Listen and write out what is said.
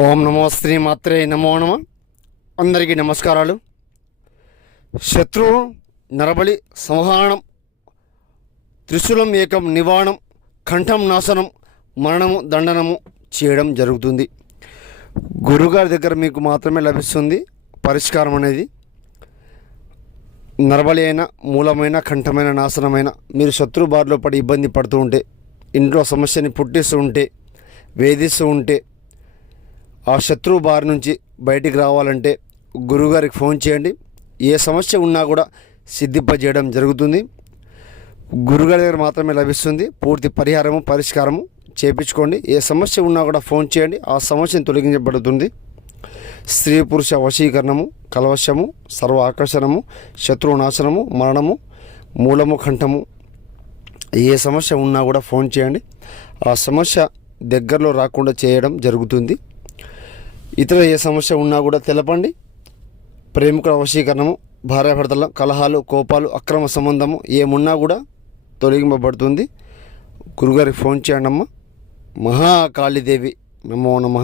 ఓం నమో శ్రీ మాత్రే నమో నమ. అందరికీ నమస్కారాలు. శత్రువు నరబలి సంహారం త్రిశూలం ఏకం నివారణం కంఠం నాశనం మరణము దండనము చేయడం జరుగుతుంది. గురుగారి దగ్గర మీకు మాత్రమే లభిస్తుంది పరిష్కారం అనేది. నరబలి అయిన మూలమైన కంఠమైన నాశనమైన మీరు శత్రు బారిలో పడి ఇబ్బంది పడుతూ ఉంటే ఇంట్లో సమస్యని పుట్టిస్తూ ఉంటే వేధిస్తూ ఉంటే ఆ శత్రువు బారి నుంచి బయటికి రావాలంటే గురువుగారికి ఫోన్ చేయండి. ఏ సమస్య ఉన్నా కూడా సిద్ధింపజేయడం జరుగుతుంది. గురుగారి దగ్గర మాత్రమే లభిస్తుంది. పూర్తి పరిహారము పరిష్కారము చేపించుకోండి. ఏ సమస్య ఉన్నా కూడా ఫోన్ చేయండి. ఆ సమస్యను తొలగించబడుతుంది. స్త్రీ పురుష వశీకరణము కలవశము సర్వ ఆకర్షణము శత్రువు నాశనము మరణము మూలము కంఠము ఏ సమస్య ఉన్నా కూడా ఫోన్ చేయండి. ఆ సమస్య దగ్గరలో రాకుండా చేయడం జరుగుతుంది. ఇతర ఏ సమస్య ఉన్నా కూడా తెలపండి. ప్రేమికుల వశీకరణము భార్యాభర్తల కలహాలు కోపాలు అక్రమ సంబంధము ఏమున్నా కూడా తొలగింపబడుతుంది. గురుగారికి ఫోన్ చేయండి అమ్మ మహాకాళీదేవి నమో నమ.